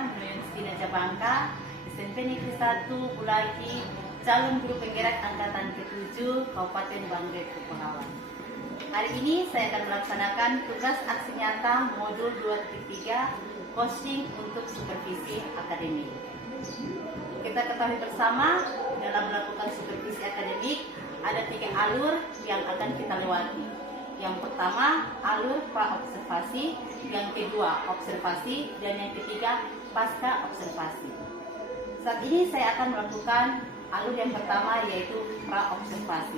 saya, Nuyunstina Jabangka, SMP Negeri 1 Bulaki, calon guru penggerak angkatan ke-7 Kabupaten Banggai Kepulauan. Hari ini saya akan melaksanakan tugas aksi nyata modul 2.3 coaching untuk supervisi akademik. Kita ketahui bersama dalam melakukan supervisi akademik ada 3 alur yang akan kita lewati. Yang pertama, alur pra-observasi, yang kedua, observasi, dan yang ketiga, pasca observasi. Saat ini saya akan melakukan alur yang pertama, yaitu pra-observasi.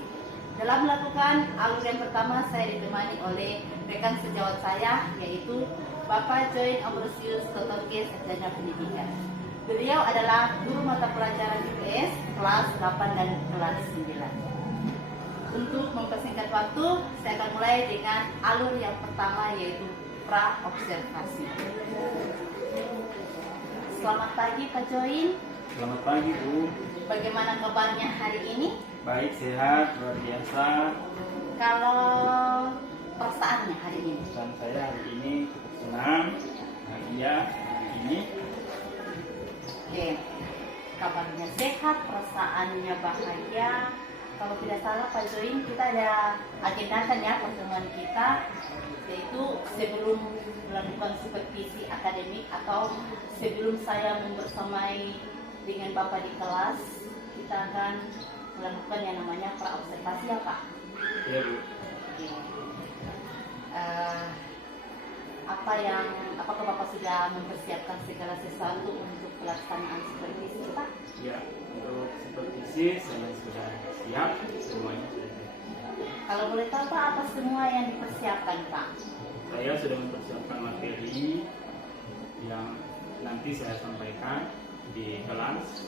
Dalam melakukan alur yang pertama, saya ditemani oleh rekan sejawat saya, yaitu Bapak Join Ambrosius Totoke, Sarjana Pendidikan. Beliau adalah guru mata pelajaran IPS kelas 8 dan kelas 9. Untuk mempersingkat waktu, saya akan mulai dengan alur yang pertama, yaitu pra-observasi. Selamat pagi Pak Join. Selamat pagi Bu. Bagai kabarnya hari ini? Baik, sehat, luar biasa. Kalau perasaannya hari ini? Dan saya hari ini cukup senang, bahagia hari ini. Oke, kabarnya sehat, perasaannya bahagia. Kalau tidak salah Pak Join, kita ada agendakan ya pertemuan kita, yaitu sebelum melakukan supervisi akademik atau sebelum saya membersamai dengan Bapak di kelas, kita akan melakukan yang namanya pra-observasi ya Pak? Iya Bu. Oke. Apakah Bapak sudah mempersiapkan segala sesuatu untuk pelaksanaan supervisi Pak? Ya, untuk supervisi saya sudah siap, semuanya sudah siap. Kalau boleh tahu Pak, apa semua yang dipersiapkan Pak? Saya sudah mempersiapkan materi yang nanti saya sampaikan di kelas.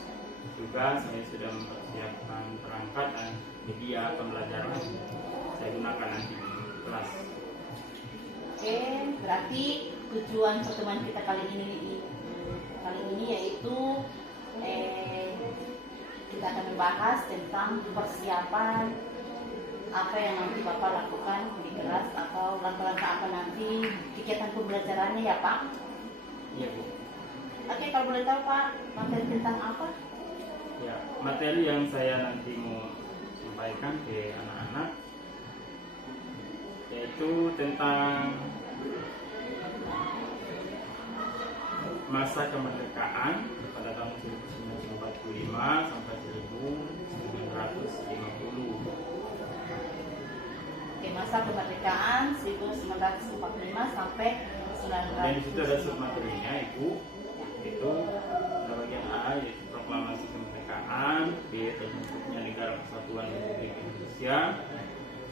Juga saya sudah mempersiapkan perangkat dan media pembelajaran saya gunakan nanti di kelas. Oke, berarti tujuan pertemuan kita kali ini yaitu kita akan membahas tentang persiapan apa yang nanti Bapak lakukan di kelas atau langkah-langkah apa nanti kegiatan pembelajarannya ya Pak? Iya Bu. Oke, kalau boleh tahu Pak, materi tentang apa? Ya, materi yang saya nanti mau sampaikan ke anak-anak yaitu tentang masa kemerdekaan pada tahun 1945 sampai 1950. Oke, masa kemerdekaan 1945 sampai 1950. Dan di situ ada submaterinya Ibu, itu bagian A yaitu proklamasi kemerdekaan, B terbentuknya Negara Kesatuan Republik Indonesia,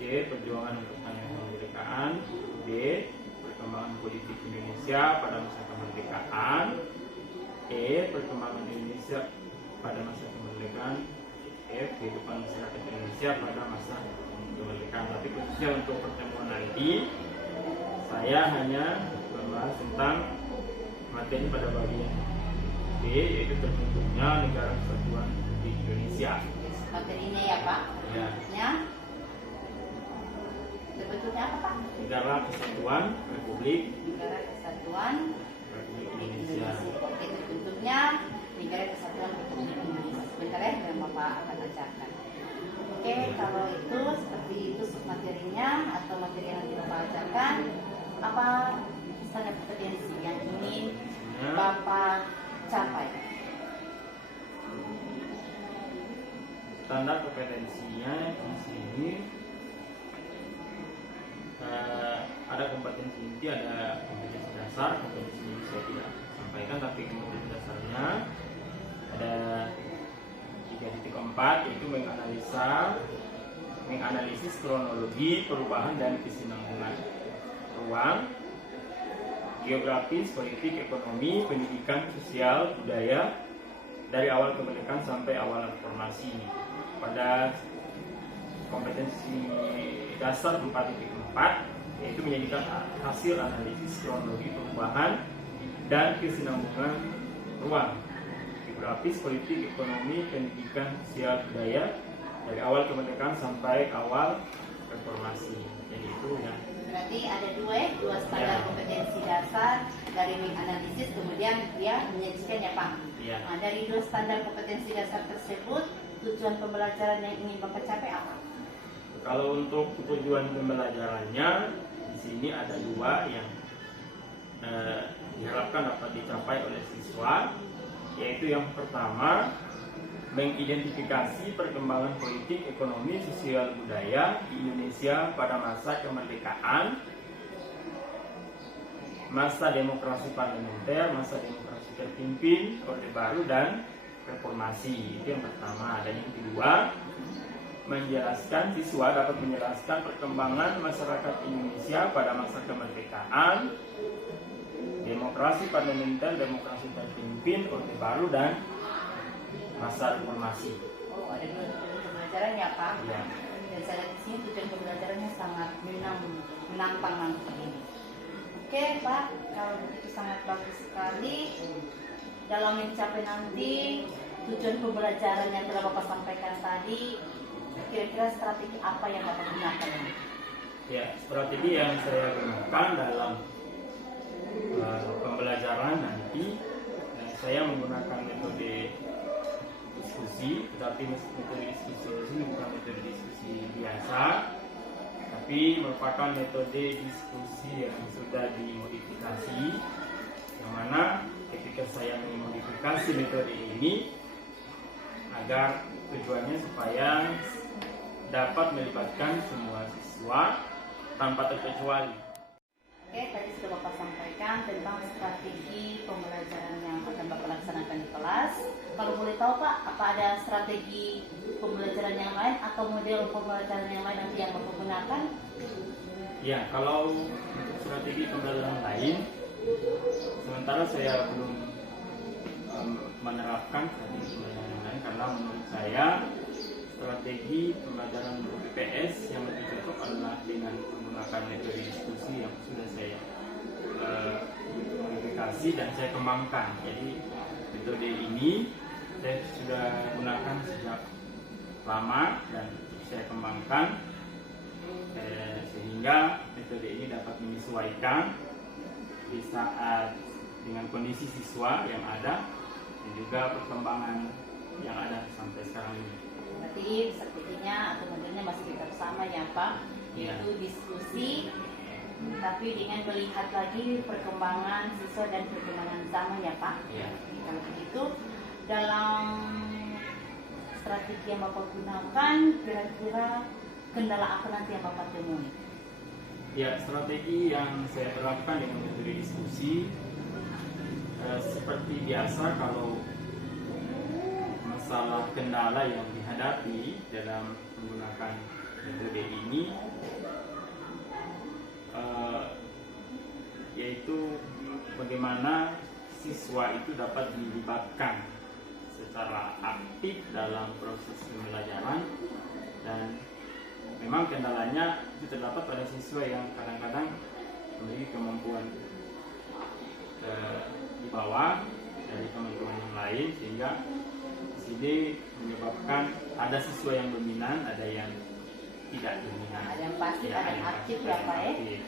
C perjuangan untuk kemerdekaan, D perkembangan politik Indonesia pada masa kemerdekaan, E perkembangan Indonesia pada masa kemerdekaan, F kehidupan masyarakat Indonesia pada masa kemerdekaan. Tapi khususnya untuk pertemuan nanti saya hanya membahas tentang materi pada bagian B, yaitu terbentuknya Negara Kesatuan Republik Indonesia. Materinya ya Pak? Ya. Ya. Terbentuknya apa Pak? Negara Kesatuan Republik Negara Kesatuan Indonesia. Oke, terbentuknya Negara Kesatuan Republik Indonesia. Sebentar ya, yang Bapak akan bacakan. Oke, kalau itu seperti itu submaterinya atau materi yang kita bacakan, apa standar kompetensi yang ingin Bapak capai? Standar kompetensinya di sini ada kompetensi inti, ada kompetensi dasar. Kompetensi ini saya tidak sampaikan, tapi kompetensi dasarnya ada 3.4, yaitu menganalisis kronologi perubahan dan kesinambungan ruang, geografis, politik, ekonomi, pendidikan, sosial, budaya dari awal kemerdekaan sampai awal reformasi. Pada kompetensi dasar 4.4 yaitu menjadikan hasil analisis kronologi perubahan dan kesinambungan ruang, geografis, politik, ekonomi, pendidikan, sosial, budaya dari awal kemerdekaan sampai awal reformasi. Jadi itu yang Berarti ada dua standar Ya. kompetensi dasar dari analisis, kemudian dia menyajikan ya Pak. Ya. Nah, dari dua standar kompetensi dasar tersebut, tujuan pembelajaran yang ingin Bapak capai apa? Kalau untuk tujuan pembelajarannya, di sini ada dua yang diharapkan dapat dicapai oleh siswa, yaitu yang pertama, mengidentifikasi perkembangan politik, ekonomi, sosial, budaya di Indonesia pada masa kemerdekaan, masa demokrasi parlementer, masa demokrasi terpimpin, Orde Baru, dan reformasi. Itu yang pertama. Dan yang kedua, menjelaskan, siswa dapat menjelaskan perkembangan masyarakat Indonesia pada masa kemerdekaan, demokrasi parlementer, demokrasi terpimpin, Orde Baru, dan masa reformasi. Oh, ada dua tujuan pembelajaran ya Pak. Ya. Dan saya lihat di sini tujuan pembelajarannya sangat menantang nanti ini. Oke Pak, kalau begitu sangat bagus sekali. Dalam mencapai nanti tujuan pembelajaran yang telah Bapak sampaikan tadi, kira-kira strategi apa yang Bapak gunakan? Ya, strategi yang saya gunakan dalam pembelajaran nanti, saya menggunakan metode diskusi, tetapi metode diskusi ini bukan metode diskusi biasa, tapi merupakan metode diskusi yang sudah dimodifikasi, yang mana ketika saya memodifikasi metode ini agar tujuannya supaya dapat melibatkan semua siswa tanpa terkecuali. Oke, tadi sudah Bapak sampaikan tentang strategi pembelajaran yang akan Bapak laksanakan di kelas. Kalau boleh tahu Pak, apa ada strategi pembelajaran yang lain atau model pembelajaran yang lain nanti yang Bapak gunakan? Ya, kalau untuk strategi pembelajaran lain, sementara saya belum menerapkan strategi pembelajaran yang lain karena menurut saya strategi pembelajaran BPS yang lebih cocok adalah dengan menggunakan metode diskusi yang sudah saya modifikasi dan saya kembangkan. Jadi metode ini saya sudah gunakan sejak lama dan saya kembangkan sehingga metode ini dapat menyesuaikan di saat dengan kondisi siswa yang ada dan juga perkembangan yang ada sampai sekarang ini. Berarti strateginya atau modelnya masih tetap sama ya Pak, yaitu diskusi, tapi dengan melihat lagi perkembangan siswa dan perkembangan zaman ya Pak. Ya. Kalau begitu, dalam strategi yang Bapak gunakan, kira-kira kendala apa nanti yang Bapak temui? Ya, strategi yang saya terapkan dengan metode diskusi seperti biasa, kalau masalah kendala yang dihadapi dalam menggunakan metode ini yaitu bagaimana siswa itu dapat dilibatkan secara aktif dalam proses pembelajaran, dan memang kendalanya itu terdapat pada siswa yang kadang-kadang memiliki kemampuan di bawah dari teman-teman yang lain, sehingga di sini menyebabkan ada siswa yang dominan, ada yang tidak dominan. Ada yang pasif, Ya, ada yang aktif ya Pak ya? aktif.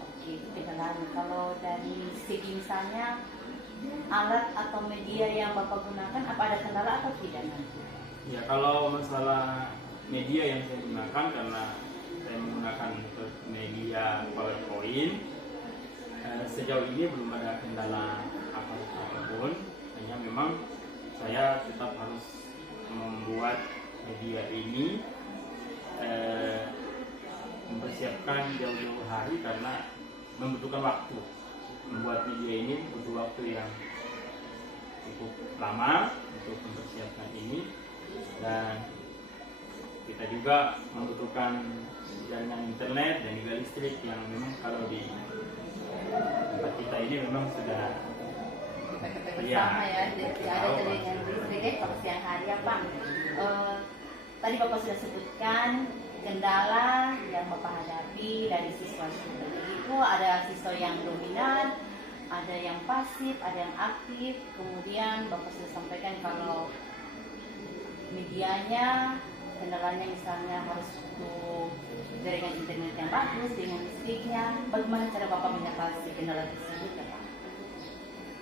Oke, itu kendala. Kalau dari segi misalnya alat atau media yang Bapak gunakan, apa ada kendala atau tidak nanti? Ya, kalau masalah media yang saya gunakan, karena saya menggunakan media PowerPoint, sejauh ini belum ada kendala apapun. Hanya memang saya tetap harus membuat media ini, mempersiapkan jauh-jauh hari karena membutuhkan waktu. Membuat media ini butuh waktu yang cukup lama untuk mempersiapkan ini, dan kita juga membutuhkan jaringan internet dan juga listrik yang memang kalau di tempat kita ini memang sudah bersama ya, jadi ada jaringan listrik kalau siang hari ya Pak. Tadi Bapak sudah sebutkan kendala yang Bapak hadapi dari siswa-siswa. Itu ada siswa yang dominan, ada yang pasif, ada yang aktif. Kemudian Bapak sudah sampaikan kalau medianya kendalanya misalnya harus butuh jaringan internet yang bagus dengan listriknya, bagaimana cara Bapak mengatasi kendala tersebut ya Pak?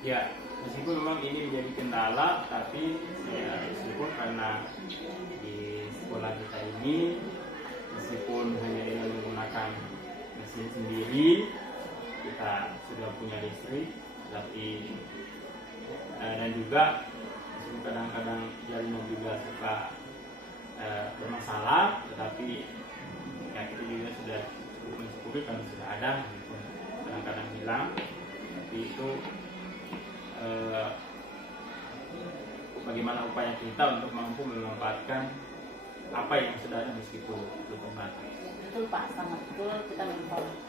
Ya, meskipun memang ini menjadi kendala, tapi saya bersyukur karena di sekolah kita ini meskipun hanya dengan menggunakan mesin sendiri, kita sudah punya listrik, tapi dan juga kadang-kadang jaringan juga suka bermasalah, tetapi ya kita juga sudah cukup mensyukuri karena sudah ada, meskipun kadang-kadang hilang, tapi itu bagaimana upaya kita untuk mampu memanfaatkan apa yang sudah ada meskipun itu terbatas. Betul Pak, sangat betul, kita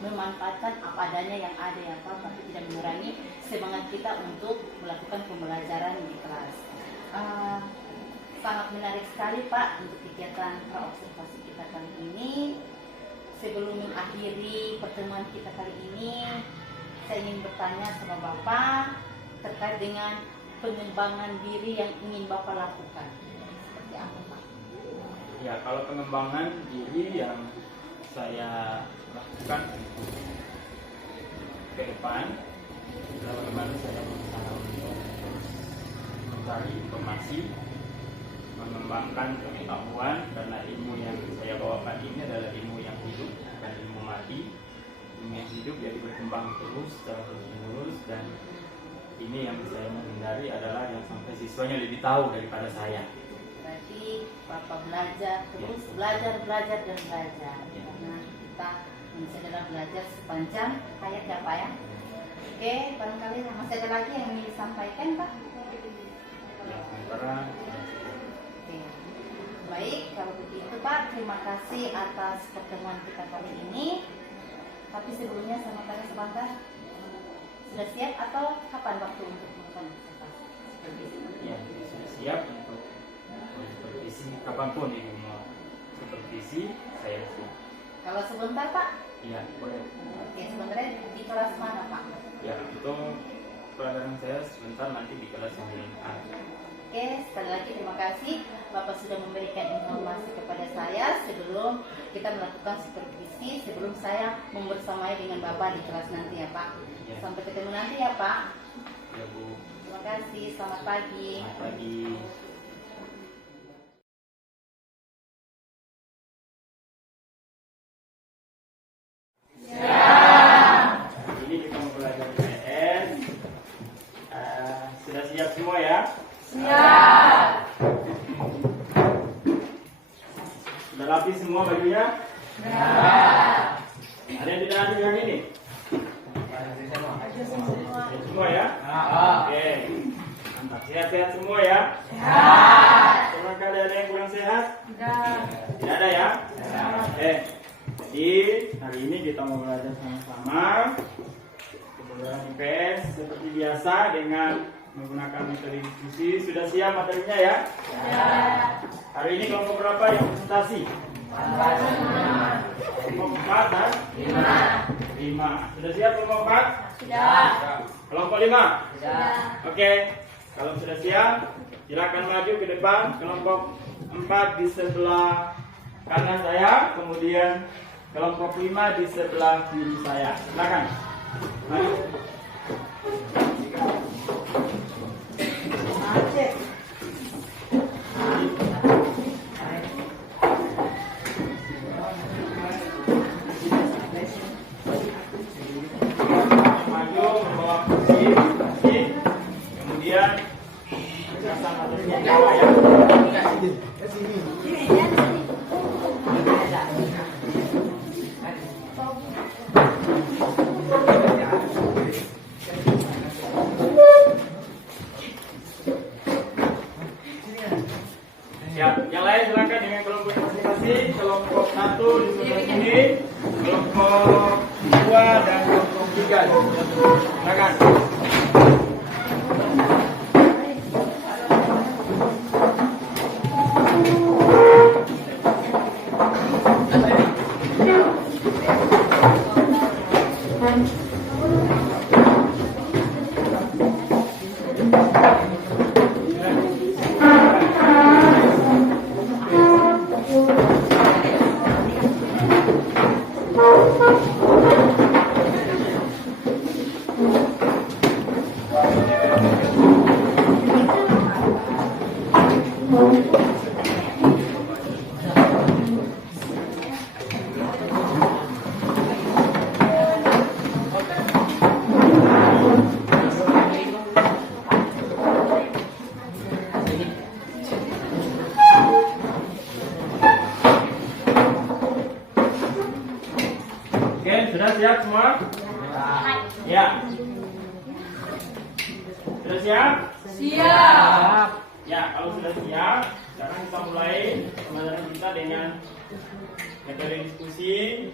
memanfaatkan apa adanya yang ada ya Pak, tapi tidak mengurangi semangat kita untuk melakukan pembelajaran di kelas. Sangat menarik sekali Pak untuk kegiatan praobservasi kita kali ini. Sebelum mengakhiri pertemuan kita kali ini, saya ingin bertanya sama Bapak terkait dengan pengembangan diri yang ingin Bapak lakukan. Seperti apa Pak? Ya, kalau pengembangan diri yang saya lakukan ke depan, bagaimana saya berusaha untuk mencari informasi, mengembangkan pengetahuan, karena ilmu yang saya bawakan ini adalah ilmu yang hidup, bukan ilmu mati. Ilmu yang hidup jadi berkembang terus secara terus-menerus, dan ini yang saya menghindari adalah yang sampai siswanya lebih tahu daripada saya. Berarti Bapak belajar terus, belajar dan belajar. Karena kita manusia adalah belajar sepanjang hayat ya Pak ya. Oke, barangkali masih ada lagi yang ingin disampaikan Pak? Ya, sementara Oke. Baik, kalau begitu Pak, terima kasih atas pertemuan kita kali ini. Tapi sebelumnya saya mau tanya sebentar, sudah siap atau kapan waktu untuk melakukan observasi? ya, sudah siap untuk supervisi kapanpun ibu mau supervisi, saya siap. Kalau sebentar Pak? Iya, boleh. Oke, sebenarnya di kelas mana Pak? Ya, itu pelajaran saya sebentar nanti di kelas 9A. Oke, sekali lagi terima kasih Bapak sudah memberikan informasi kepada saya sebelum kita melakukan supervisi, sebelum saya membersamai dengan Bapak di kelas nanti ya Pak. Ya. Sampai ketemu nanti ya Pak. Ya Bu, Terima kasih, selamat pagi. selamat pagi. Ini kita mau belajar PS. Sudah siap semua ya? Siap. Sudah rapi semua bajunya? Siap. Ada yang tidak rapi hari ini? Siap semua ya? Oke. Mantap. Sehat-sehat semua ya? Siap. Barangkali ada yang kurang sehat? Tidak. Tidak ada ya? Oke. Jadi hari ini kita mau belajar sama-sama pembelajaran IPS seperti biasa dengan menggunakan metode diskusi. Sudah siap materinya ya? Siap. Hari ini kelompok berapa yang presentasi? Kelompok 4 dan 5. Sudah siap kelompok 4? Sudah. Kelompok 5? Sudah. Oke. Kalau sudah siap, silakan maju ke depan. Kelompok 4 di sebelah kanan saya, kemudian kelompok 5 di sebelah kiri saya. Silakan. Maju. Maju membawa kursi, kemudian pasang materinya di bawah ya. Ya, yang lain silakan dengan kelompok masing-masing. Kelompok 1 di sebelah sini, kelompok 2 dan kelompok 3. Silakan. siap semua? Ya. Sudah siap? Siap. Ya, kalau sudah siap, sekarang kita mulai pembelajaran kita dengan metode diskusi.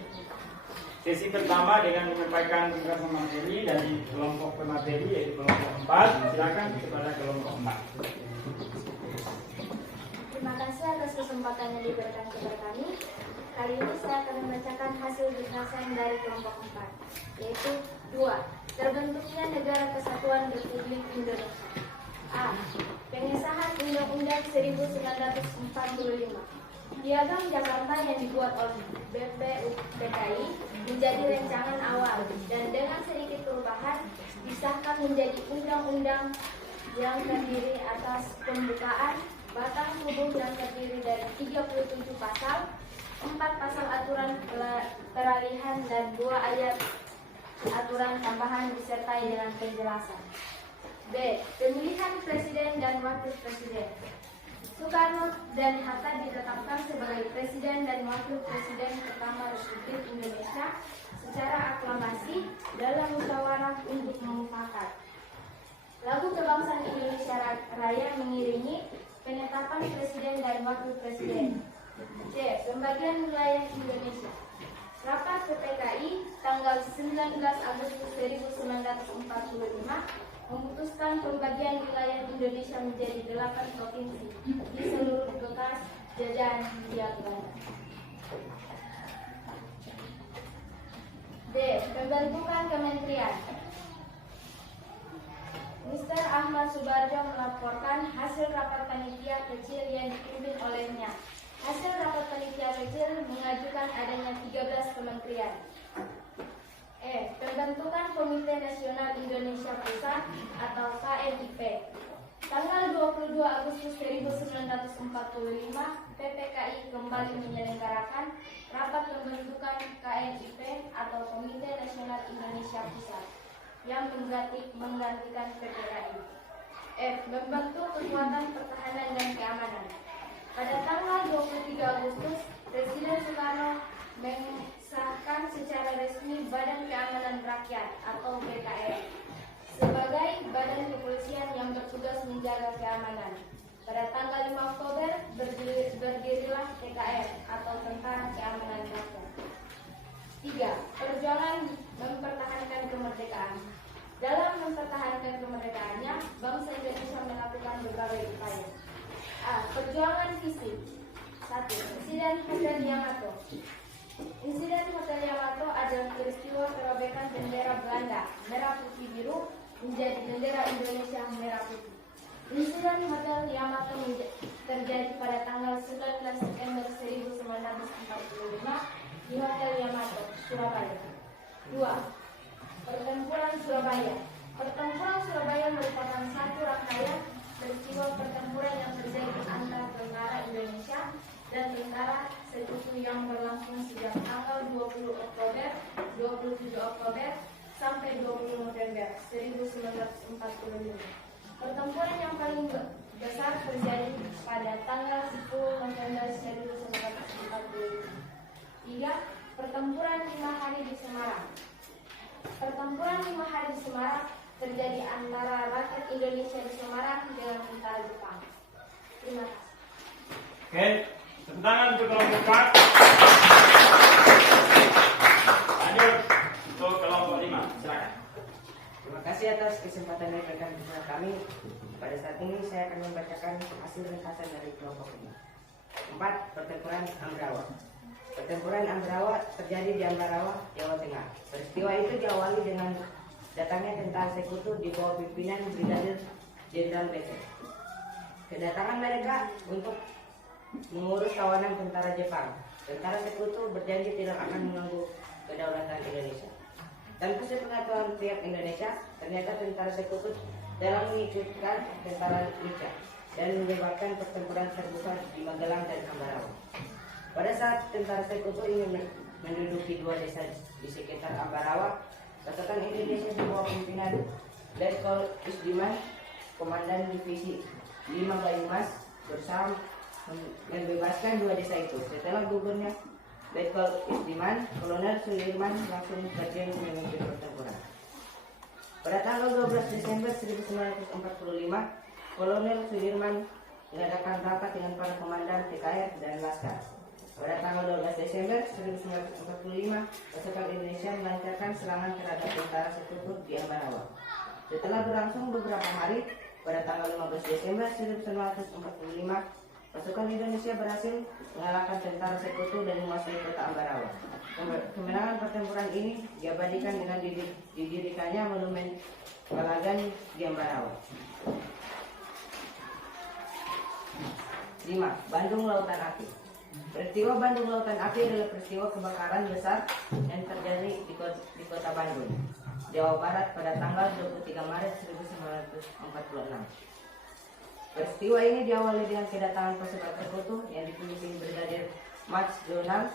Sesi pertama dengan menyampaikan ringkasan materi dari kelompok pemateri yaitu kelompok 4. Silakan kepada kelompok 4. Terima kasih atas kesempatan yang diberikan kepada kami. Kali ini saya akan membacakan hasil ringkasan dari kelompok 4, yaitu 2. Terbentuknya Negara Kesatuan Republik Indonesia. A. Pengesahan Undang-Undang 1945. Piagam Jakarta yang dibuat oleh BPUPKI menjadi rancangan awal dan dengan sedikit perubahan disahkan menjadi undang-undang yang terdiri atas pembukaan, batang tubuh yang terdiri dari 37 pasal, 4 pasal aturan peralihan dan 2 ayat aturan tambahan disertai dengan penjelasan. B. Pemilihan Presiden dan Wakil Presiden. Soekarno dan Hatta ditetapkan sebagai Presiden dan Wakil Presiden pertama Republik Indonesia secara aklamasi dalam musyawarah untuk memufakat. Lagu Kebangsaan Indonesia Raya mengiringi penetapan Presiden dan Wakil Presiden. C. Pembagian wilayah Indonesia. Rapat PPKI tanggal 19 Agustus 1945 memutuskan pembagian wilayah Indonesia menjadi 8 provinsi di seluruh bekas jajahan Hindia Belanda. D. Pembentukan kementerian. Mr. Ahmad Subarjo melaporkan hasil rapat panitia kecil yang dipimpin olehnya. Hasil rapat panitia kecil mengajukan adanya 13 kementerian. E. Pembentukan Komite Nasional Indonesia Pusat atau KNIP. Tanggal 22 Agustus 1945, PPKI kembali menyelenggarakan rapat pembentukan KNIP atau Komite Nasional Indonesia Pusat yang menggantikan PPKI. F. Membentuk Kekuatan Pertahanan dan Keamanan. Pada tanggal 23 Agustus, Presiden Soekarno mengesahkan secara resmi Badan Keamanan Rakyat atau BKR sebagai badan kepolisian yang bertugas menjaga keamanan. Pada tanggal 5 Oktober berdirilah TKR atau Tentara Keamanan Rakyat. 3. Perjuangan mempertahankan kemerdekaan. Dalam mempertahankan kemerdekaannya, bangsa Indonesia melakukan berbagai upaya. A. Perjuangan fisik. 1. Insiden Hotel Yamato. Insiden Hotel Yamato adalah peristiwa perobekan bendera Belanda merah putih biru menjadi bendera Indonesia merah putih. Insiden Hotel Yamato terjadi pada tanggal 19 September 1945 di Hotel Yamato, Surabaya. 2. Pertempuran Surabaya. Pertempuran Surabaya merupakan satu rangkaian peristiwa pertempuran yang terjadi antara tentara Indonesia dan tentara Sekutu yang berlangsung sejak tanggal 27 Oktober sampai 20 November 1945. Pertempuran yang paling besar terjadi pada tanggal 10 November 1945. 3. Pertempuran 5 hari di Semarang. Pertempuran 5 hari di Semarang terjadi antara rakyat Indonesia di Semarang dengan tentara Jepang. Terima kasih. Oke, tepuk tangan untuk kelompok 4. Lanjut untuk kelompok 5. Silakan. Terima kasih atas kesempatan yang diberikan kepada kami. Pada saat ini saya akan membacakan hasil ringkasan dari kelompok ini. 4. Pertempuran Ambarawa. Pertempuran Ambarawa terjadi di Ambarawa, Jawa Tengah. Peristiwa itu diawali dengan datangnya tentara Sekutu di bawah pimpinan Brigadir Jenderal Becker. Kedatangan mereka untuk mengurus kawanan tentara Jepang. Tentara Sekutu berjanji tidak akan mengganggu kedaulatan Indonesia. Tanpa sepengetahuan pihak Indonesia, ternyata tentara Sekutu dalam mengikutkan tentara Nica dan menyebabkan pertempuran terbuka di Magelang dan Ambarawa. Pada saat tentara Sekutu ingin menduduki 2 desa di sekitar Ambarawa, pasukan Indonesia di bawah pimpinan Letkol Isdiman, Komandan Divisi 5 Banyumas, berusaha membebaskan 2 desa itu. Setelah gugurnya Letkol Isdiman, Kolonel Sudirman langsung terjun memimpin pertempuran. Pada tanggal 12 Desember 1945, Kolonel Sudirman mengadakan rapat dengan para komandan TKR dan Laskar. Pada tanggal 12 Desember 1945, pasukan Indonesia melancarkan serangan terhadap tentara sekutu di Ambarawa. Setelah berlangsung beberapa hari, pada tanggal 15 Desember 1945, pasukan Indonesia berhasil mengalahkan tentara sekutu dan menguasai kota Ambarawa. Kemenangan pertempuran ini diabadikan dengan didirikannya monumen Palagan di Ambarawa. 5. Bandung Lautan Api. Peristiwa Bandung Lautan Api adalah peristiwa kebakaran besar yang terjadi di kota Bandung, Jawa Barat pada tanggal 23 Maret 1946. Peristiwa ini diawali dengan kedatangan pasukan sekutu yang dipimpin Brigadir Mats Donald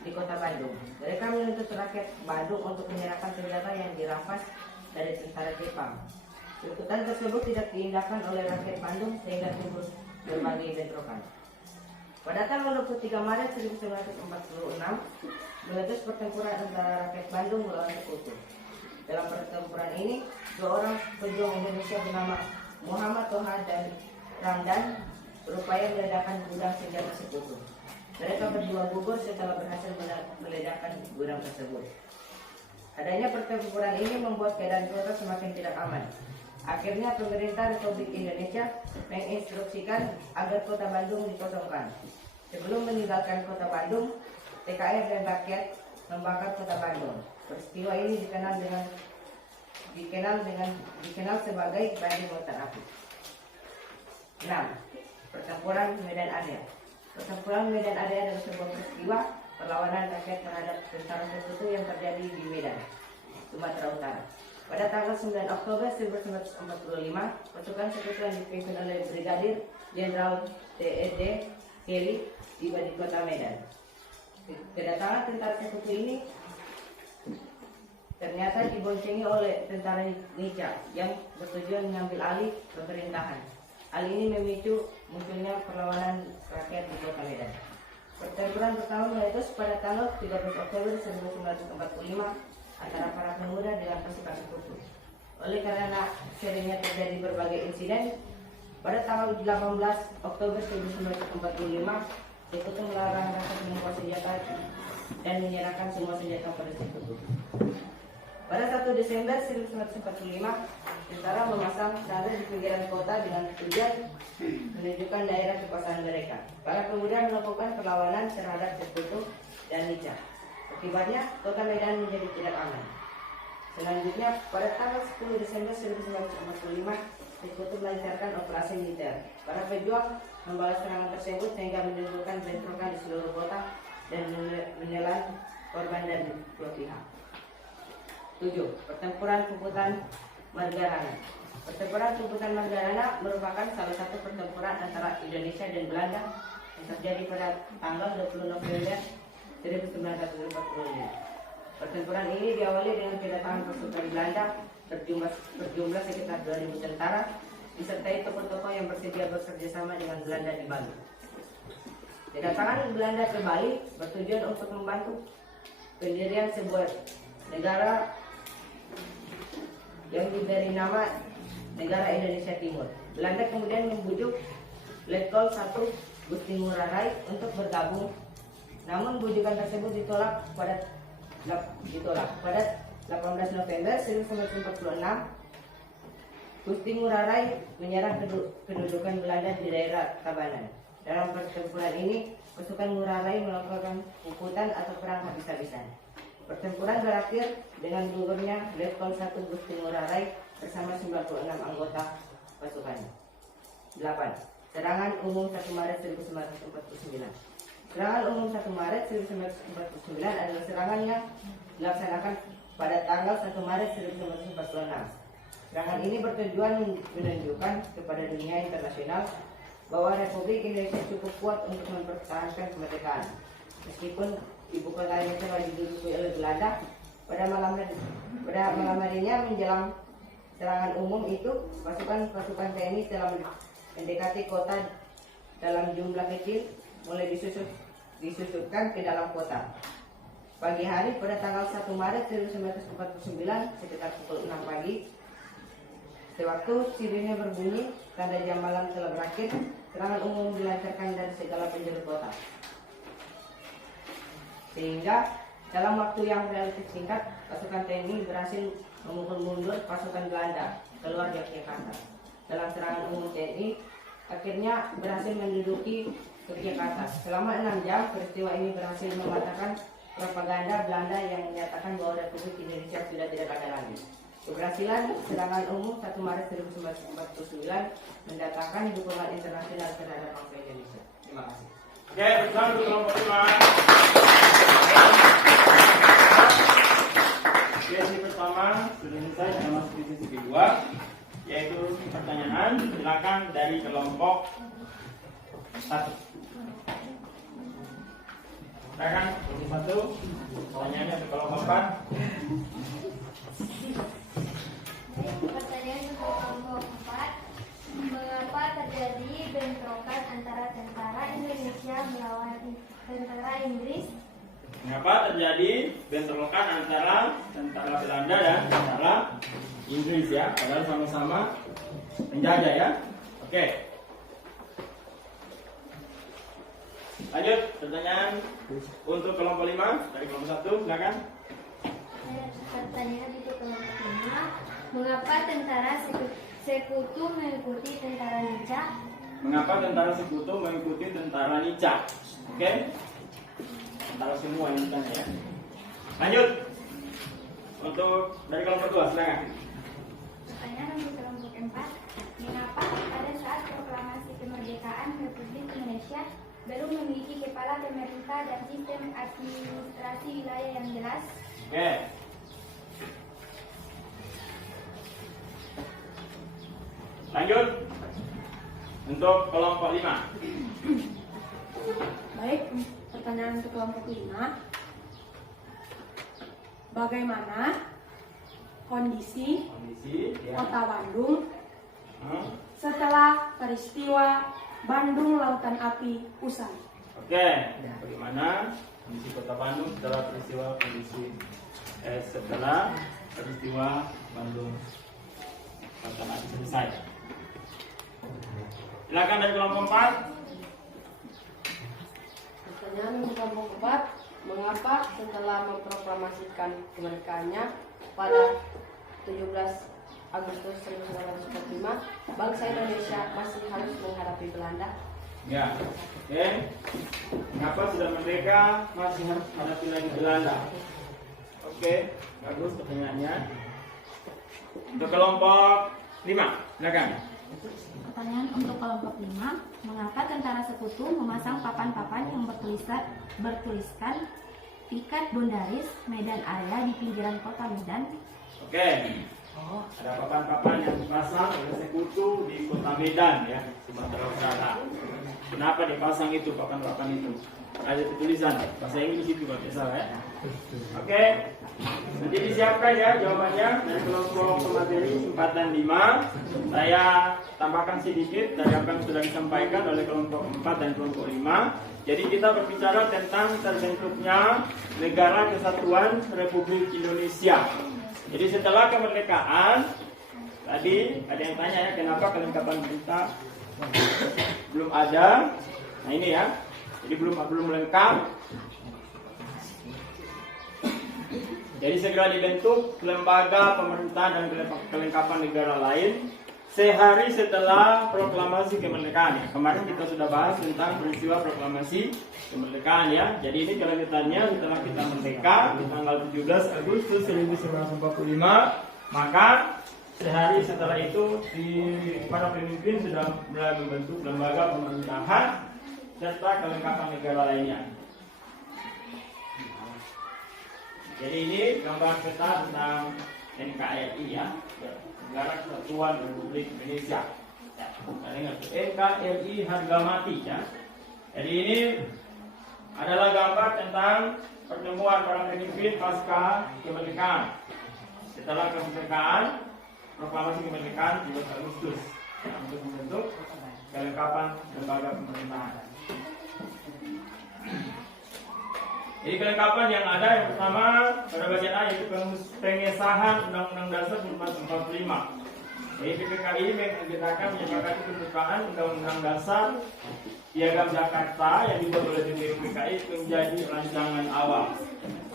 di kota Bandung. Mereka menuntut rakyat Bandung untuk menyerahkan senjata yang dirampas dari tentara Jepang. Tuntutan tersebut tidak diindahkan oleh rakyat Bandung sehingga timbul berbagai bentrokan. Pada tanggal 23 Maret 1946, meletus pertempuran antara rakyat Bandung melawan sekutu. Dalam pertempuran ini, 2 orang pejuang Indonesia bernama Muhammad Toha dan Ramdan berupaya meledakkan gudang senjata sekutu. Mereka berdua gugur setelah berhasil meledakkan gudang tersebut. Adanya pertempuran ini membuat keadaan kota semakin tidak aman. Akhirnya pemerintah Republik Indonesia menginstruksikan agar kota Bandung dikosongkan. Sebelum meninggalkan kota Bandung, TKR dan rakyat membakar kota Bandung. Peristiwa ini dikenal sebagai Bandung Lautan Api. 6. Pertempuran Medan Area. Pertempuran Medan Area adalah sebuah peristiwa perlawanan rakyat terhadap tentara sekutu yang terjadi di Medan, Sumatera Utara. Pada tanggal 9 Oktober 1945, pasukan sekutu yang dipimpin oleh Brigadir Jenderal TSD Kelly tiba di kota Medan. Kedatangan tentara sekutu ini ternyata diboncengi oleh tentara Nica yang bertujuan mengambil alih pemerintahan. Hal ini memicu munculnya perlawanan rakyat di kota Medan. Pertempuran pertama meletus pada tanggal 13 Oktober 1945 antara para pemuda dengan pasukan sekutu. Oleh karena seringnya terjadi berbagai insiden, pada tanggal 18 Oktober 1945, sekutu melarang rakyat membawa senjata dan menyerahkan semua senjata pada sekutu. Pada 1 Desember 1945, tentara memasang tanda di pinggiran kota dengan tujuan menunjukkan daerah kekuasaan mereka. Para pemuda melakukan perlawanan terhadap sekutu dan Nica. Akibatnya, kota Medan menjadi tidak aman. Selanjutnya, pada tanggal 10 Desember 1945, sekutu melancarkan operasi militer. Para pejuang membalas serangan tersebut sehingga menimbulkan bentrokan di seluruh kota dan menelan korban dari dua pihak. 7. Pertempuran Puputan Margarana. Pertempuran Puputan Margarana merupakan salah satu pertempuran antara Indonesia dan Belanda yang terjadi pada tanggal 20 November 1945. Pertempuran ini diawali dengan kedatangan pasukan Belanda berjumlah sekitar 2.000 tentara disertai tokoh-tokoh yang bersedia bekerjasama dengan Belanda di Bali. Kedatangan Belanda ke Bali bertujuan untuk membantu pendirian sebuah negara yang diberi nama Negara Indonesia Timur. Belanda kemudian membujuk Letkol 1 Gusti Ngurah Rai untuk bergabung. Namun bujukan tersebut ditolak pada 18 November 1946. Gusti Ngurah Rai menyerang kedudukan Belanda di daerah Tabanan. Dalam pertempuran ini, pasukan Ngurah Rai melakukan puputan atau perang habis-habisan. Pertempuran berakhir dengan gugurnya Letkol 1 Gusti Ngurah Rai bersama 96 anggota pasukannya. 8. Serangan umum 1 Maret 1949. Serangan umum 1 Maret 1949 adalah serangan yang dilaksanakan pada tanggal 1 Maret 1946. Serangan ini bertujuan menunjukkan kepada dunia internasional bahwa Republik Indonesia cukup kuat untuk mempertahankan kemerdekaan. Meskipun ibu kotanya telah diduduki oleh Belanda, pada malam harinya menjelang serangan umum itu, pasukan TNI telah mendekati kota dalam jumlah kecil, mulai disusul disusupkan ke dalam kota. Pagi hari pada tanggal 1 Maret 1949 sekitar pukul 6 pagi, sewaktu sirine berbunyi, tanda jam malam telah berakhir, serangan umum dilancarkan dari segala penjuru kota. Sehingga dalam waktu yang relatif singkat, pasukan TNI berhasil memukul mundur pasukan Belanda keluar Yogyakarta. Dalam serangan umum TNI, akhirnya berhasil menduduki Yogyakarta. Selama 6 jam, peristiwa ini berhasil mematahkan propaganda Belanda yang menyatakan bahwa Republik Indonesia sudah tidak ada lagi. Keberhasilan serangan umum 1 Maret 1949 mendatangkan dukungan internasional terhadap bangsa Indonesia. Terima kasih. Oke, bersama kelompok 5. Sesi pertama sudah selesai, kita masuk di sesi kedua, yaitu pertanyaan. Silakan dari kelompok 1. Silakan kelompok 1. Pertanyaannya ke kelompok 4. Pertanyaan untuk kelompok 4. Mengapa terjadi bentrokan antara tentara Indonesia melawan tentara Inggris? Mengapa terjadi bentrokan antara tentara Belanda dan tentara Inggris ya? Padahal sama-sama penjajah ya. Oke. Lanjut pertanyaan untuk kelompok 5 dari kelompok 1, silakan. Pertanyaan untuk kelompok 5. Mengapa tentara sekutu mengikuti tentara Nica? Mengapa tentara sekutu mengikuti tentara Nica? Oke. Tentara semua yang ditanya ya. Lanjut. Untuk dari kelompok 2, silakan. Pertanyaan untuk kelompok 4. Mengapa pada saat proklamasi kemerdekaan Republik Indonesia baru memiliki kepala pemerintah dan sistem administrasi wilayah yang jelas? Oke. Lanjut. Untuk kelompok 5. Baik, pertanyaan untuk kelompok 5. Bagaimana kondisi Ya. Kota Bandung setelah peristiwa Bandung Lautan Api usai? Oke. Bagaimana kondisi Kota Bandung setelah peristiwa Bandung Lautan Api selesai? Silakan dari kelompok 4. Pertanyaan untuk kelompok 4. Mengapa setelah memproklamasikan kemerdekaannya pada 17 Agustus 1945, bangsa Indonesia masih harus menghadapi Belanda? Ya. Oke. Mengapa sudah merdeka masih harus menghadapi lagi Belanda? Oke, bagus pertanyaannya. Untuk kelompok 5, silakan. Pertanyaan untuk kelompok 5. Mengapa tentara sekutu memasang papan-papan yang bertuliskan Pikat Bondaris, Medan Area di pinggiran kota Medan? Oke. Ada papan-papan yang dipasang oleh sekutu di kota Medan ya, Sumatera Utara. Kenapa dipasang itu papan-papan itu? Ada tulisan bahasa Inggris itu kalau tidak salah ya. Oke. Nanti disiapkan ya jawabannya dari kelompok pemateri 4 dan 5. Saya tambahkan sedikit dari apa yang sudah disampaikan oleh kelompok 4 dan kelompok 5. Jadi kita berbicara tentang terbentuknya Negara Kesatuan Republik Indonesia. Jadi setelah kemerdekaan, tadi ada yang tanya ya kenapa kelengkapan berita belum ada. Nah ini ya, jadi belum lengkap. Jadi segera dibentuk lembaga pemerintah dan kelengkapan negara lain sehari setelah proklamasi kemerdekaan ya. Kemarin kita sudah bahas tentang peristiwa proklamasi kemerdekaan ya. Jadi ini kelanjutannya setelah kita merdeka di tanggal 17 Agustus 1945, maka sehari setelah itu para pemimpin sudah mulai membentuk lembaga pemerintahan serta kelengkapan negara lainnya. Jadi ini gambar peta tentang NKRI ya, Negara Kesatuan Republik Indonesia. NKRI harga mati ya. Jadi ini adalah gambar tentang pertemuan para pemimpin pasca kemerdekaan. Setelah kemerdekaan, proklamasi kemerdekaan 17 Agustus untuk membentuk kelengkapan lembaga pemerintahan. Jadi kelengkapan yang ada yang pertama pada bagian A yaitu pengesahan Undang-Undang Dasar 1945. Jadi PPKI mengagendakan menyepakati pembukaan Undang-Undang Dasar Piagam Jakarta yang dibuat oleh DPR PPKI menjadi rancangan awal.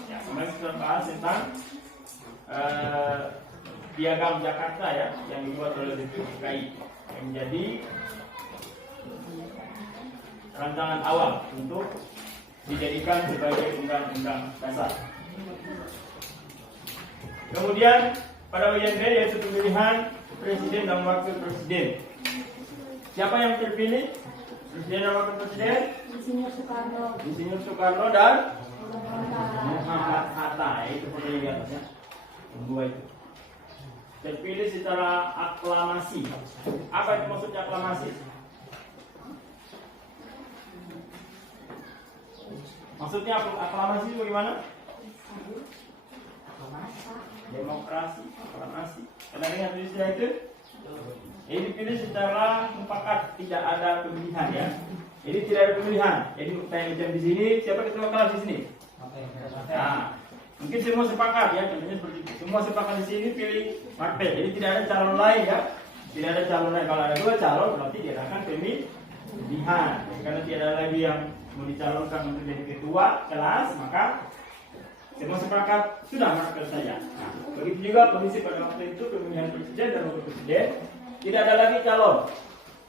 Ya, kemarin kita bahas tentang Piagam Jakarta ya yang dibuat oleh DPR PPKI yang menjadi rancangan awal untuk dijadikan sebagai undang-undang dasar. Kemudian pada bagian B yaitu pemilihan presiden dan wakil presiden. Siapa yang terpilih? Presiden dan wakil presiden? Insinyur Soekarno dan Muhammad Hatta. Itu pemilihan ya. Dua itu. Terpilih secara aklamasi. Apa itu maksudnya aklamasi? Maksudnya aklamasi itu bagaimana? Demokrasi, aklamasi. Pernah dengar istilah itu? Ini dipilih secara mufakat, tidak ada pemilihan ya. Jadi tidak ada pemilihan. Jadi tanya di sini, siapa ketua kelas di sini? Nah, mungkin semua sepakat ya, contohnya seperti itu. Semua sepakat di sini pilih Marpet. Jadi tidak ada calon lain ya. Tidak ada calon lain. Kalau ada dua calon berarti diadakan pemilihan. Karena tidak ada lagi yang mau dicalonkan untuk jadi ketua kelas, maka semua sepakat sudah Marpet saja. Nah, begitu juga kondisi pada waktu itu pemilihan presiden dan wakil presiden tidak ada lagi calon.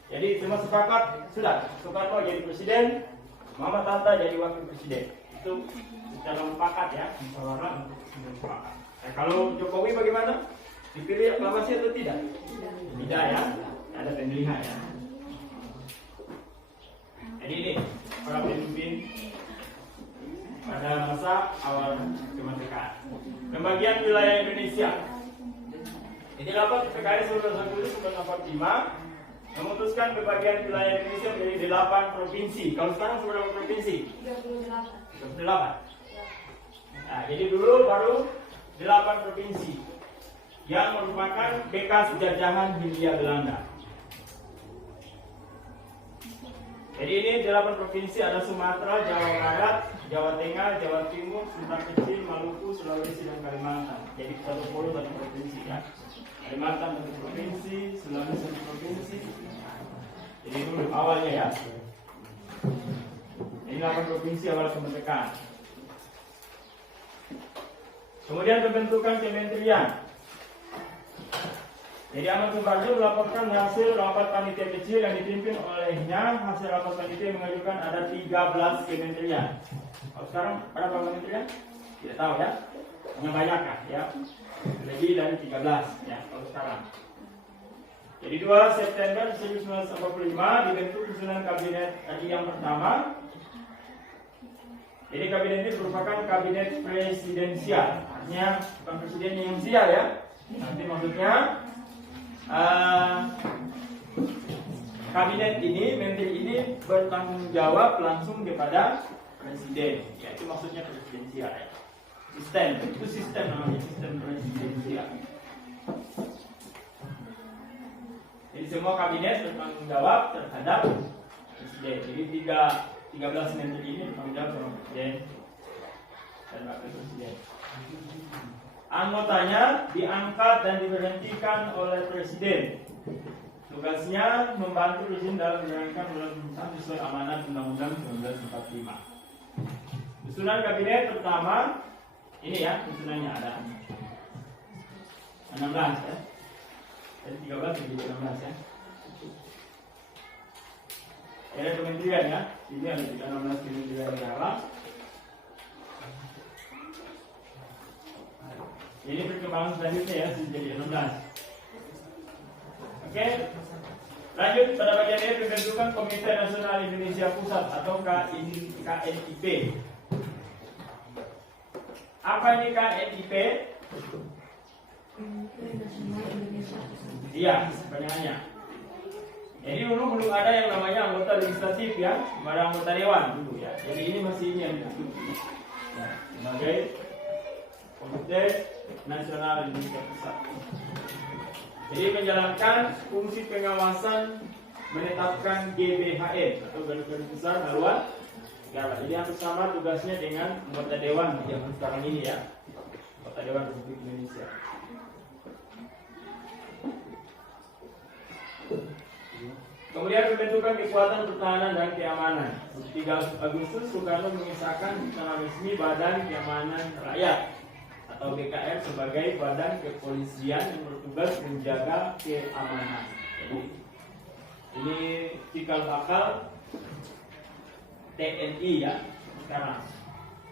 Jadi semua sepakat sudah Soekarno jadi presiden, Muhammad Hatta jadi wakil presiden. Itu secara mufakat ya, musyawarah untuk mufakat. Nah, kalau Jokowi bagaimana? Dipilih aklamasi atau tidak? Tidak ya, ada pemilihan ya. Jadi ini para pemimpin pada masa awal kemerdekaan. Pembagian wilayah Indonesia. Ini dapat PPKI 1945 memutuskan pembagian wilayah Indonesia menjadi 8 provinsi. Kalau sekarang berapa provinsi? 38. Nah, jadi dulu baru 8 provinsi yang merupakan bekas jajahan Hindia Belanda. Jadi ini 8 provinsi, ada Sumatera, Jawa Barat, Jawa Tengah, Jawa Timur, Sunda Kecil, Maluku, Sulawesi, dan Kalimantan. Jadi 10 satu provinsi ya. Kalimantan satu provinsi, Sulawesi satu provinsi. Jadi dulu awalnya ya. Ini 8 provinsi awal kemerdekaan. Kemudian pembentukan kementerian. Jadi Ahmad Subarjo melaporkan hasil rapat panitia kecil yang dipimpin olehnya. Hasil rapat panitia mengajukan ada 13 kementerian. Kalau sekarang ada berapa kementerian? Tidak tahu ya. Hanya banyak kan ya. Lebih dari 13 ya kalau sekarang. Jadi 2 September 1945 dibentuk susunan kabinet tadi yang pertama. Jadi kabinet ini merupakan kabinet presidensial. Artinya bukan presidennya yang sial ya. Nanti maksudnya kabinet ini, menteri ini bertanggung jawab langsung kepada presiden. Ya, itu maksudnya presidensial ya. Sistem, itu sistem namanya, sistem presidensial. Jadi semua kabinet bertanggung jawab terhadap presiden. Jadi 13 menteri ini bertanggung jawab sama presiden dan wakil presiden. Anggotanya diangkat dan diberhentikan oleh presiden. Tugasnya membantu presiden dalam menjalankan pemerintahan sesuai amanat Undang-Undang 1945. Susunan kabinet pertama ini ya, susunannya ada 16 ya. Dari 13 menjadi 16 ya. Ada kementerian ya. Ini ada 16 kementerian di awal. Ini perkembangan selanjutnya ya, jadi 16. Oke. Lanjut pada bagian ini pembentukan Komite Nasional Indonesia Pusat atau KNIP. Apa ini KNIP? Iya, sebenarnya. Jadi dulu belum ada yang namanya anggota legislatif ya, ada anggota dewan dulu ya. Jadi ini masih ini yang dibentuk. Nah, sebagai Komite Nasional Indonesia Pusat. Jadi menjalankan fungsi pengawasan, menetapkan GBHN atau garis besar haluan segala. Jadi hampir sama tugasnya dengan anggota dewan di zaman sekarang ini ya, anggota dewan Republik Indonesia. Kemudian pembentukan kekuatan pertahanan dan keamanan. 3 Agustus Soekarno mengesahkan secara resmi Badan Keamanan Rakyat atau BKR sebagai badan kepolisian yang bertugas menjaga keamanan. Jadi ini cikal bakal TNI ya sekarang,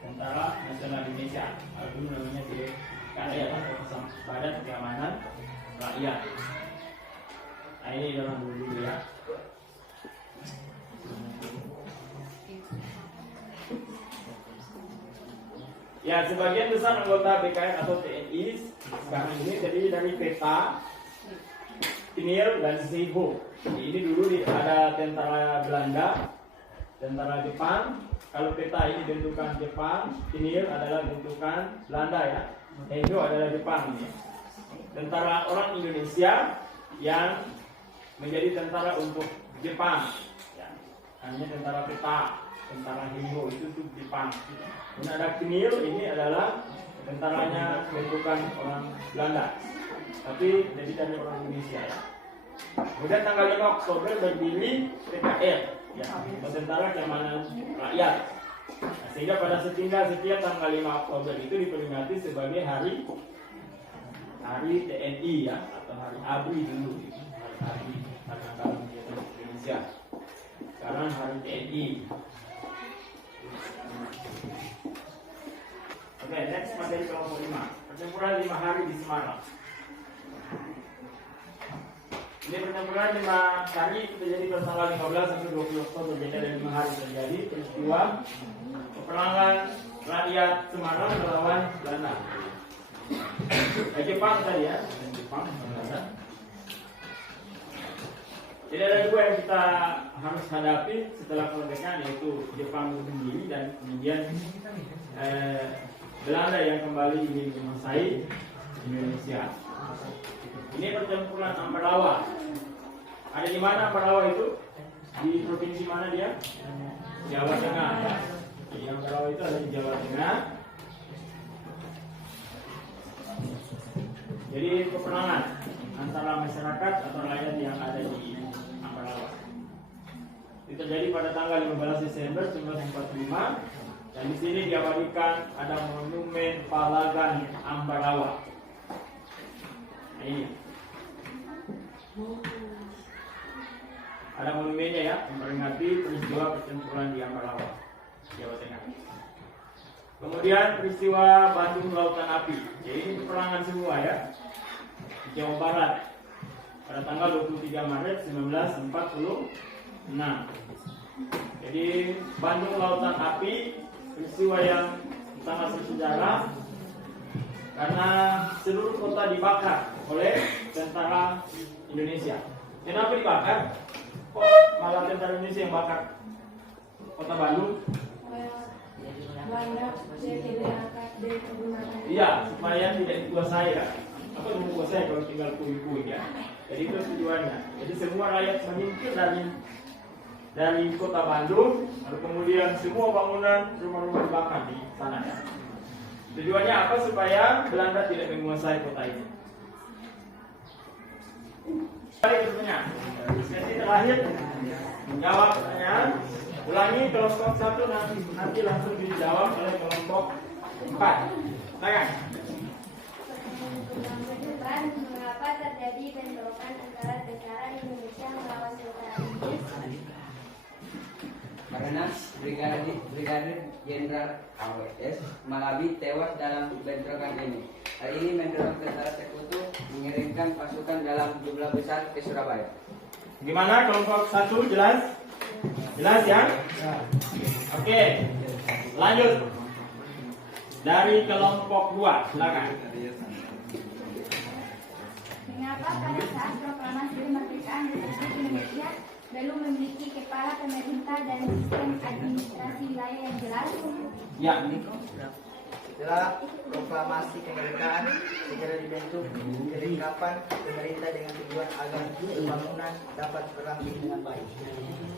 Tentara Nasional Indonesia. Dulu namanya BKR atau Badan Keamanan Rakyat. Nah ini dalam dulu ya. Ya, sebagian besar anggota BKR atau TNI sekarang ini terdiri dari peta, Tinil, dan Siho. Ini dulu ada tentara Belanda, tentara Jepang. Kalau peta ini bentukan Jepang, Tinil adalah bentukan Belanda ya. Siho adalah Jepang ini. Tentara orang Indonesia yang menjadi tentara untuk Jepang. Ya, hanya tentara peta. Tentara Himbo itu untuk Jepang. Kemudian ada Kinil, ini adalah tentaranya bentukan orang Belanda, tapi jadi dari orang Indonesia ya. Kemudian tanggal 5 Oktober berdiri PKR, ya, Tentara Keamanan Rakyat. Nah, sehingga pada setiap tanggal 5 Oktober itu diperingati sebagai hari TNI ya, atau hari ABRI dulu, hari Angkatan Indonesia. Sekarang hari TNI. Oke, next materi kelompok 5. Pertempuran 5 hari di Semarang. Ini pertempuran 5 hari itu terjadi pada tanggal 15 sampai 20 Oktober. Jadi ada 5 hari terjadi peristiwa peperangan rakyat Semarang melawan Belanda. Jepang tadi ya, Jepang Belanda. Jadi ada 2 yang kita harus hadapi setelah kemerdekaan, yaitu Jepang itu sendiri dan kemudian Belanda yang kembali ingin menguasai Indonesia. Ini pertempuran Ambarawa. Ada di mana Ambarawa itu? Di provinsi mana dia? Jawa Tengah. Jadi Ambarawa itu ada di Jawa Tengah. Jadi peperangan antara masyarakat atau rakyat yang ada di Ambarawa. Itu terjadi pada tanggal 15 Desember 1945. Dan di sini diabadikan ada monumen Palagan Ambarawa. Nah, ini ada monumennya ya, memperingati peristiwa pertempuran di Ambarawa, Jawa Tengah. Kemudian peristiwa Bandung Lautan Api. Jadi ini peperangan semua ya, di Jawa Barat pada tanggal 23 Maret 1946. Jadi Bandung Lautan Api, peristiwa yang sangat bersejarah karena seluruh kota dibakar oleh tentara Indonesia. Kenapa dibakar? Kok malah tentara Indonesia yang bakar kota Bandung? Iya, supaya tidak dikuasai ya. Apa yang dikuasai kalau tinggal puing-puing ya? Jadi itu tujuannya. Jadi semua rakyat menyingkir dari kota Bandung, lalu kemudian semua bangunan rumah-rumah dibakar di sana ya. Tujuannya apa? Supaya Belanda tidak menguasai kota ini. Balik pertanyaan. Sesi terakhir menjawab pertanyaan. Ulangi kelompok 1 nanti langsung dijawab oleh kelompok 4. Silakan. Mengapa terjadi bentrokan antara tentara Indonesia melawan tentara Inggris? Karena Brigadir Jenderal AWS Malabi tewas dalam bentrokan ini. Hal ini mendorong tentara Sekutu mengirimkan pasukan dalam jumlah besar ke Surabaya. Gimana kelompok 1 jelas? Jelas ya? Oke. Lanjut. Dari kelompok 2, silakan. Mengapa pada saat proklamasi kemerdekaan Republik Indonesia belum memiliki kepala pemerintah dan sistem administrasi wilayah yang jelas? Ya. Setelah proklamasi kemerdekaan segera dibentuk kelengkapan pemerintah dengan tujuan agar pembangunan dapat berlangsung dengan baik.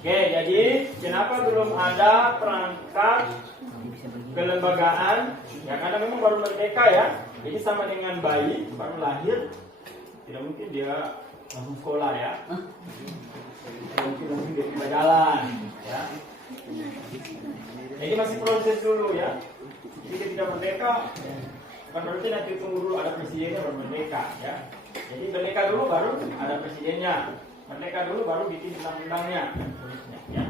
Oke, jadi kenapa belum ada perangkat kelembagaan? Ya karena memang baru merdeka ya. Jadi sama dengan bayi baru lahir, tidak mungkin dia langsung sekolah ya. Mungkin langsung dia bisa jalan ya. Jadi masih proses dulu ya. Jadi ketika merdeka bukan berarti nanti tunggu dulu ada presidennya baru merdeka ya. Jadi merdeka dulu baru ada presidennya. Merdeka dulu baru bikin undang-undangnya ya.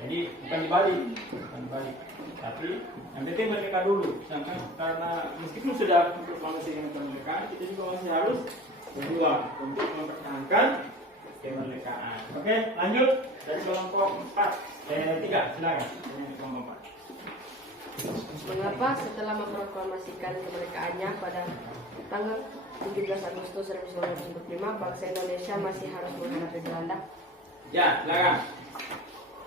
Jadi bukan dibalik, tapi yang penting merdeka dulu. Sedangkan karena meskipun sudah proklamasi kemerdekaan, kita juga masih harus berjuang untuk mempertahankan kemerdekaan. Oke, lanjut dari kelompok 3, silakan. Kelompok 4. Mengapa setelah memproklamasikan kemerdekaannya pada tanggal 17 Agustus 1945 bangsa Indonesia masih harus menghadapi Belanda? Ya, silakan.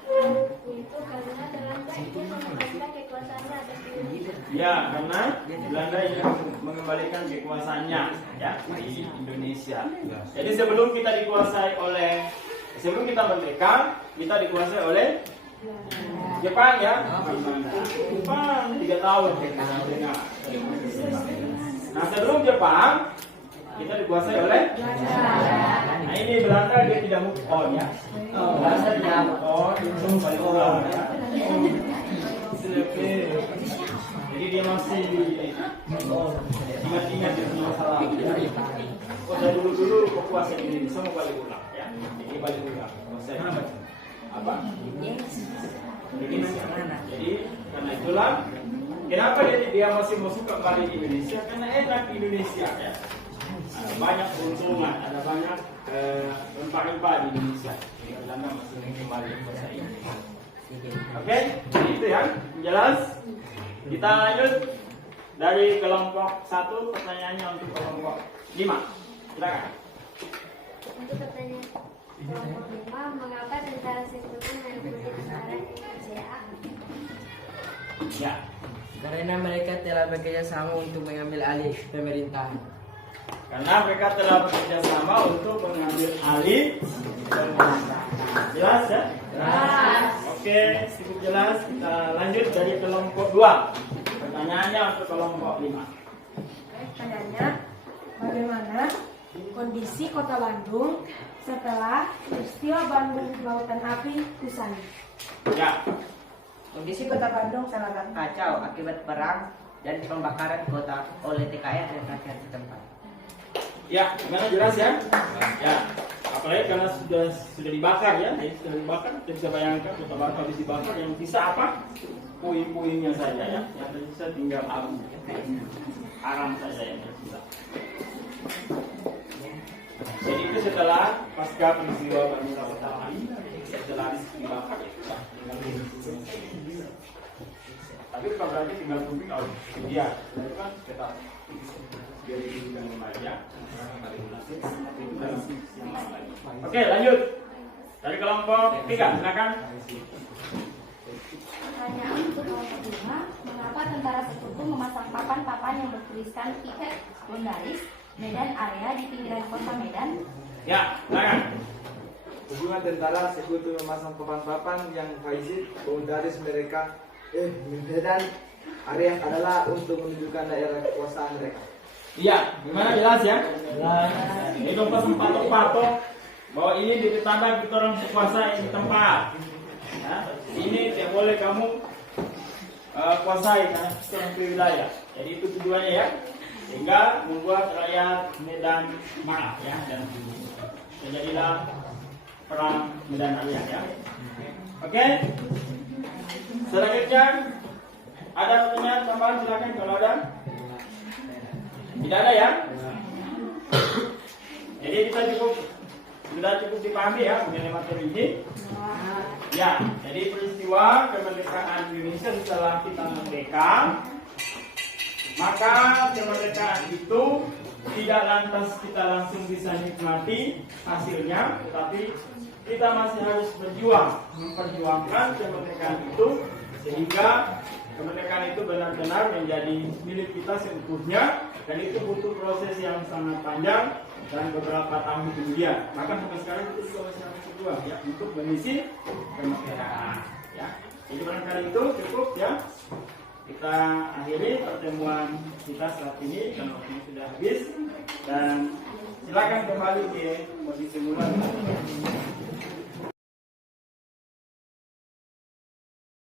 Yaitu karena Belanda ingin mengembalikan kekuasaannya atas Indonesia. Ya, karena Belanda ingin mengembalikan kekuasaannya ya di Indonesia. Jadi sebelum kita merdeka, kita dikuasai oleh Jepang ya. Jepang 3 tahun. Nah, sebelum Jepang kita dikuasai oleh Belanda. Nah, ini Belanda dia tidak move on ya. Belanda tidak move on, langsung balik pulang ya. Jadi dia masih ingat-ingat dia punya masalah. Oh, dari dulu kekuasaan ini semua balik ulang ya. Ini balik ulang. Kekuasaan apa? Indonesia. Jadi karena itulah kenapa dia masih mau suka kembali di Indonesia? Karena enak di Indonesia ya. Ada banyak keuntungan, ada banyak rempah-rempah di Indonesia. Jadi Belanda masih ingin kembali ke masa ini. Oke, itu ya, jelas. Kita lanjut dari kelompok 1, pertanyaannya untuk kelompok 5. Silakan. Untuk pertanyaan kelompok 5, mengapa tentara sekutu merebut negara Indonesia? Ya, Karena mereka telah bekerja sama untuk mengambil alih pemerintahan. karena mereka telah bekerja sama untuk mengambil alih pemerintahan. Jelas ya? Jelas. Oke, cukup jelas. Kita lanjut dari kelompok 2. Pertanyaannya untuk kelompok 5. Pertanyaannya, bagaimana kondisi kota Bandung setelah peristiwa Bandung Lautan Api usai? Ya, Kondisi kota Bandung sangat kacau akibat perang dan pembakaran kota oleh TKI dan rakyat setempat. ya, gimana jelas ya? Ya, apalagi karena sudah dibakar ya, jadi sudah dibakar, kita bisa bayangkan kota Bandung habis dibakar, yang sisa apa? Puing-puingnya saja ya, yang tersisa tinggal abu, haram saja yang tersisa. Jadi itu setelah pasca peristiwa Bandung Lautan Api, setelah dibakar ya sudah tinggal tapi bukan berarti tinggal puing kalau dia itu kan tetap jadi yang remaja tapi itu dalam yang lain. Oke, lanjut dari kelompok 3, silakan. Pertanyaan untuk kelompok 5, mengapa tentara sekutu memasang papan-papan yang bertuliskan piket Bondaris, Medan area di pinggiran kota Medan? Ya, silakan. Hubungan tentara sekutu memasang papan-papan yang faizid boundaris mereka Medan area adalah untuk menunjukkan daerah kekuasaan mereka. Iya, gimana jelas ya? Itu pasang patok-patok bahwa ini ditanda kita orang berkuasa di tempat. Ya, ini tidak boleh kamu kuasai karena kita orang wilayah. Jadi itu tujuannya ya, sehingga membuat rakyat Medan marah ya dan terjadilah perang Medan area ya. Oke, selanjutnya ada pertanyaan tambahan, silakan kalau ada. Tidak ada ya? Jadi kita sudah cukup dipahami ya mengenai materi ini. Ya, jadi peristiwa kemerdekaan Indonesia setelah kita merdeka, maka kemerdekaan itu tidak lantas kita langsung bisa nikmati hasilnya, tetapi kita masih harus berjuang memperjuangkan kemerdekaan itu sehingga kemerdekaan itu benar-benar menjadi milik kita seutuhnya, dan itu butuh proses yang sangat panjang dan beberapa tahun kemudian. Bahkan sampai sekarang itu juga masih harus berjuang ya untuk mengisi kemerdekaan. Ya, jadi barangkali itu cukup ya. Kita akhiri pertemuan kita saat ini karena waktunya sudah habis, dan silakan kembali ke posisi mula.